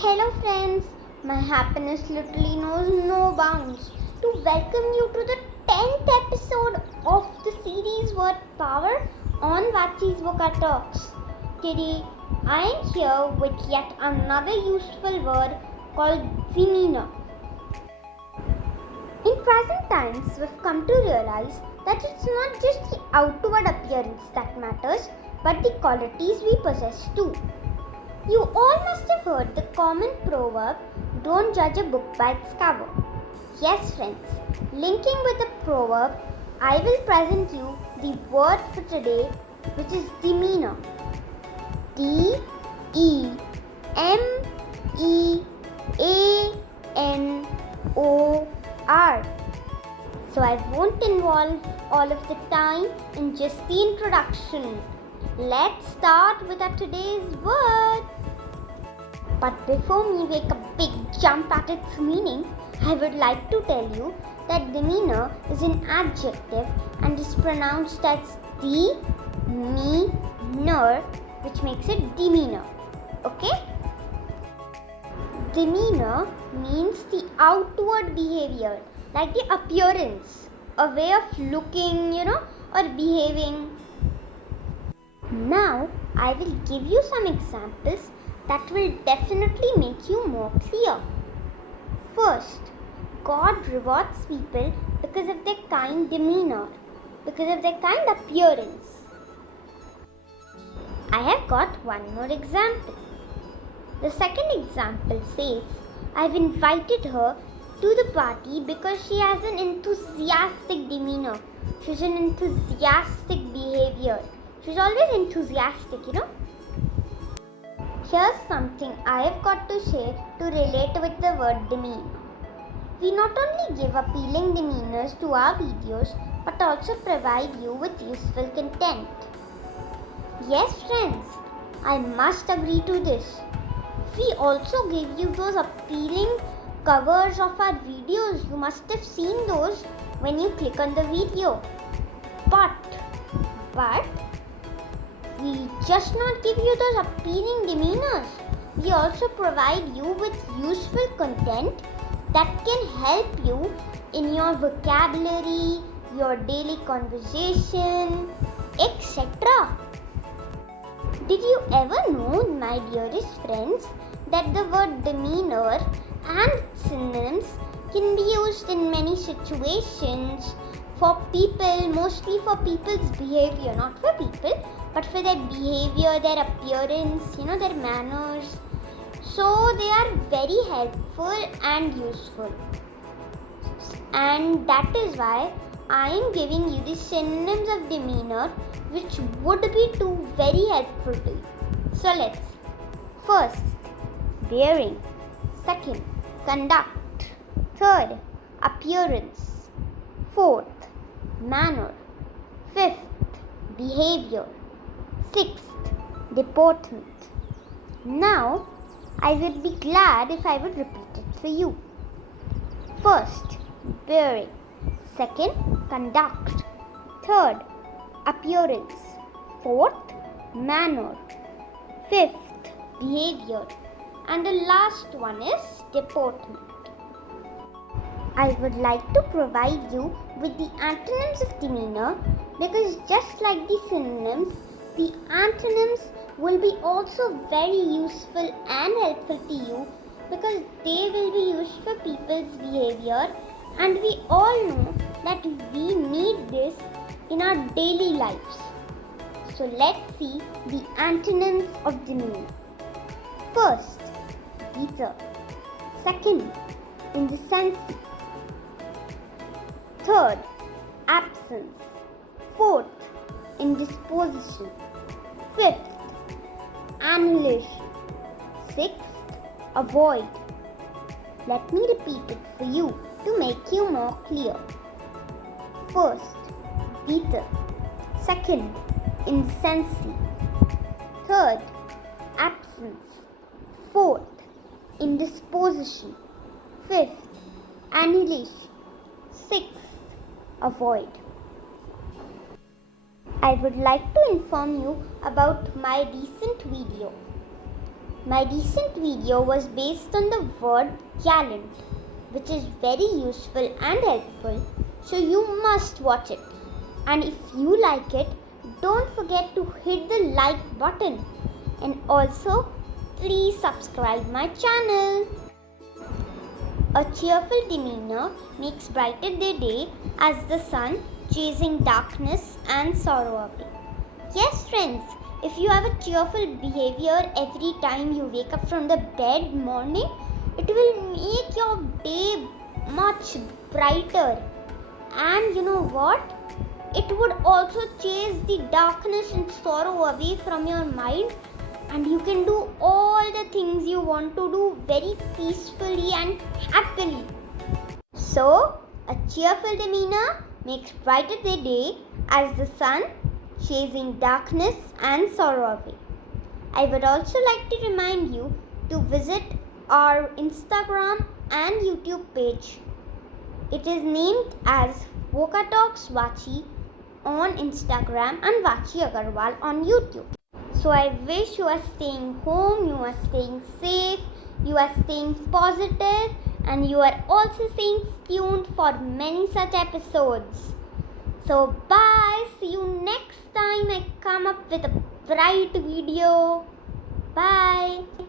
Hello friends, my happiness literally knows no bounds to welcome you to the 10th episode of the series Word Power on Vachi's Voca Talks. Today I am here with yet another useful word called demeanor. In present times, we've come to realize that it's not just the outward appearance that matters, but the qualities we possess too. You all must have heard the common proverb, don't judge a book by its cover. Yes friends, linking with the proverb, I will present you the word for today, which is demeanor. D-E-M-E-A-N-O-R. So I won't involve all of the time in just the introduction. Let's start with our today's word. But before we make a big jump at its meaning, I would like to tell you that demeanor is an adjective and is pronounced as de-me-nor, which makes it demeanor. Okay? Demeanor means the outward behavior, like the appearance, a way of looking, or behaving. Now, I will give you some examples that will definitely make you more clear. First, God rewards people because of their kind demeanor, because of their kind appearance. I have got one more example. The second example says, I've invited her to the party because she has an enthusiastic demeanor. She's an enthusiastic behavior. She's always enthusiastic, Here's something I have got to say to relate with the word demeanor. We not only give appealing demeanors to our videos, but also provide you with useful content. Yes friends, I must agree to this. We also give you those appealing covers of our videos. You must have seen those when you click on the video. But we just not give you those appealing demeanors. We also provide you with useful content that can help you in your vocabulary, your daily conversation, etc. Did you ever know, my dearest friends, that the word demeanor and synonyms can be used in many situations for people, mostly for people's behavior, not for people, but for their behavior, their appearance, their manners. So they are very helpful and useful. And that is why I am giving you the synonyms of demeanor, which would be too very helpful to you. So let's see. First, bearing. Second, conduct. Third, appearance. Fourth, manner. Fifth, behavior. Sixth, deportment. Now, I would be glad if I would repeat it for you. First, bearing. Second, conduct. Third, appearance. Fourth, manner. Fifth, behavior. And the last one is deportment. I would like to provide you with the antonyms of demeanor because just like the synonyms, the antonyms will be also very useful and helpful to you because they will be used for people's behavior, and we all know that we need this in our daily lives. So let's see the antonyms of demeanor. First, bitter. Second, indecency. Third, absence. Fourth, indisposition. Fifth, annihilation. Sixth, avoid. Let me repeat it for you to make you more clear. First, bitter. Second, indecency. Third, absence. Fourth, indisposition. Fifth, annihilation. Sixth, avoid. I would like to inform you about my recent video. My recent video was based on the word gallant, which is very useful and helpful, so you must watch it. And if you like it, don't forget to hit the like button, and also please subscribe my channel. A cheerful demeanor makes brighter the day as the sun, chasing darkness and sorrow away. Yes, friends, if you have a cheerful behavior every time you wake up from the bed morning, it will make your day much brighter. And you know what? It would also chase the darkness and sorrow away from your mind, and you can do all the things you want to do very peacefully and happily. So, a cheerful demeanor makes brighter the day as the sun, chasing darkness and sorrow away. I would also like to remind you to visit our Instagram and YouTube page. It is named as Voca Talks Vachi on Instagram and Vachi Agarwal on YouTube. So I wish you are staying home, you are staying safe, you are staying positive, and you are also staying tuned for many such episodes. So bye, see you next time I come up with a bright video. Bye.